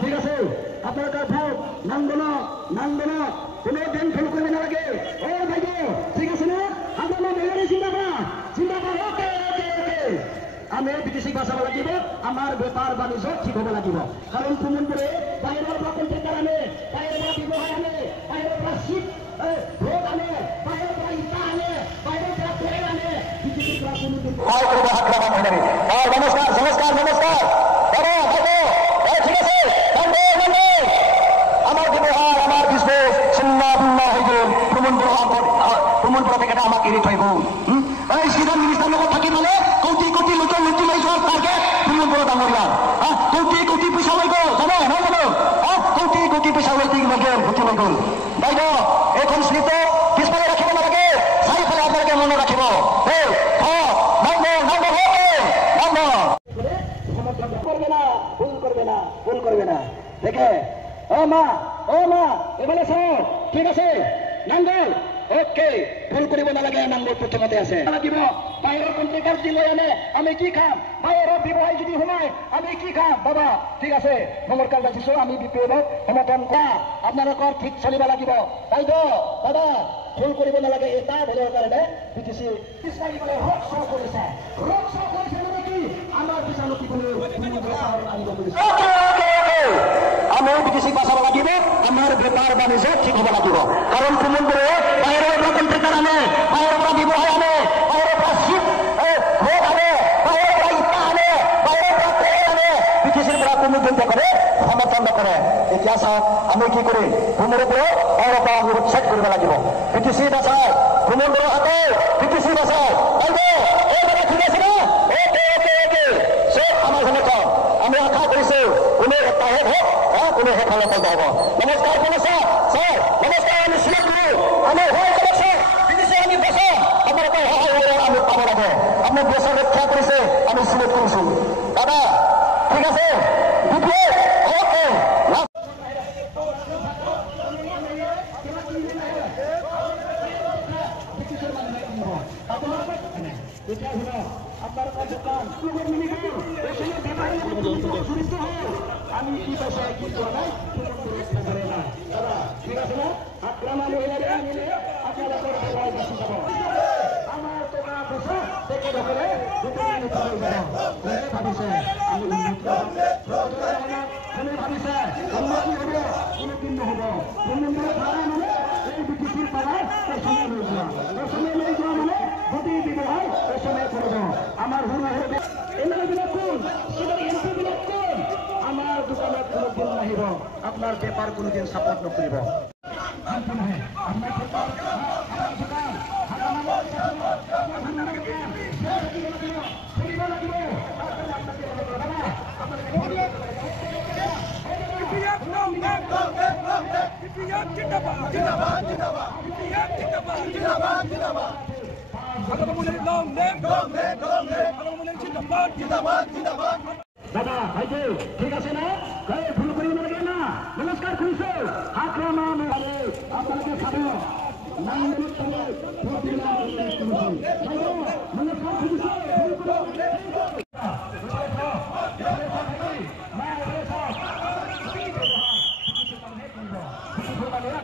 ঠিক আছে আপনারা ভোট নান্দন নান্দন কোনো দিন ফেল করবে না লাগে ও ভাই ঠিক আছে না আপনার মেলারি চিন্তাবাদ ওকে ওকে ওকে আমি বিদেশি ভাষা লাগিব আমার বেপার বাণিজ্য ঠিক হব লাগিব কারণ ভ্রমণ করে বাইরের প্রকল্পের কারণে বাইরের বিবাহ আনে বাইরের শীত ভোট আনে বাইরের ইটা আনে বাইরের ট্রেন আনে নমস্কার নমস্কার নমস্কার ঠিক আছে আমার ব্যবহার আমার বিজনেস ছিন্ন ভিন্ন হয়ে গেল ভ্রমণ করা থেকে আমাকে এড়িয়ে থাকব সিধান মিনিস্টার লগত থাকি মানে কোটি কোটি লোকের লুটি লৈ যোৱাৰ টাৰ্গেট ভ্ৰমণ কৰা ডাঙৰীয়া কোটি কোটি পইচা লৈ গ'ল জানো নহয় জানো কোটি কোটি পইচা লৈ গ'ল ভুটি লৈ গ'ল বাইদেউ এইখন শ্লিপটো পিছফালে ৰাখিব নালাগে চাৰিওফালে আপোনালোকে মনত ৰাখিব ভুল কৰবে না দেখে ও মা এবাৰে সব ঠিক আছে নাঙ্গল ওকে ভুল কৰিব নালাগে নাঙ্গল প্ৰথমতে আছে লাগিব বাহিৰৰ কণ্ট্ৰেক্টৰ যদি লৈ আনে আমি কি খাম বাহিৰৰ ব্যৱসায় যদি সোমাই আমি কি খাম বাবা ঠিক আছে নমস্কাৰ যাচিছো আমি বিপিএল সমৰ্থন কৰা আপোনালোকৰ ঠিক চলিব লাগিব বাইদেউ দাদা ভুল কৰিব নালাগে এটা ভুলৰ কাৰণে বিটিচি পিছমাৰিবলৈ ৰক শ্ব' কৰিছে মানে কি আমাৰ পিছালো কি আনিব খুজিছে আমি বিদেশি বাঁচাব লাগিব আমার বেপার বাণিজ্য ঠিক হব লাগিব কারণ ভ্রমণ করে বাইরের কন্ট্রাক্টর আনে বাইরের ব্যবসায় আনে বাইরের শীত ভোট আনে বাইরের ইটা আনে বাইরের ট্রেন আনে বিদেশের পৰা কোনো চিন্তা কৰে সমৰ্থন নকৰে এতিয়া চাওক আমি কি কৰি ভ্ৰমণেৰ উপৰে আমি উৎসাহিত কৰিব লাগিব বিটিচি বাঁচাও ভ্রমণ করে হাতে বিটিচি বাঁচাও এইবারে ঠিক আছে না ওকে ওকে ওকে সব আমার সমর্থন আমি আশা কৰিছো কোনো এটা হোক কোনো শেষ হলে পর্দা হব নমস্কার স্যার স্যার নমস্কার আমি সিলেক্ট করি আমি হয় করেছে বিদেশে আমি বসে আপনার আমি পাব লাগে আপনি দেশের রক্ষা করেছে আমি সিলেক্ট করছি দাদা ঠিক আছে ওকে আপনার দোকান আমি কি পয়সায় কি করে না দাদা ঠিক আছে না আপনারা মহিলারা মিলে আপনারা আমার টাকা পয়সা থেকে ঢোকলে ভাবিছে আমি ভাবিছে আমরা কি হব কোনোদিন নহব কোনোদিন ভাড়া মানে এই বিটিসির পাড়ার পেছনে লৈ যোৱা পেছনে লৈ যোৱা মানে যদি ব্যৱহাৰ পেছনে কৰিব আমাৰ এমএলএ কোন এমপি বিলাক কোন আমাৰ দোকানত কোনোদিন নাহিব আপনাৰ বেপাৰ কোনোদিন সাপোৰ্ট নকৰিব দাদা ভাইকে ঠিক আছে না ভুল কৰিব নালাগে না নমস্কাৰ খুঁজছে আক্ৰমণ আপনাকে খাবো নমস্কাৰ খুঁজছে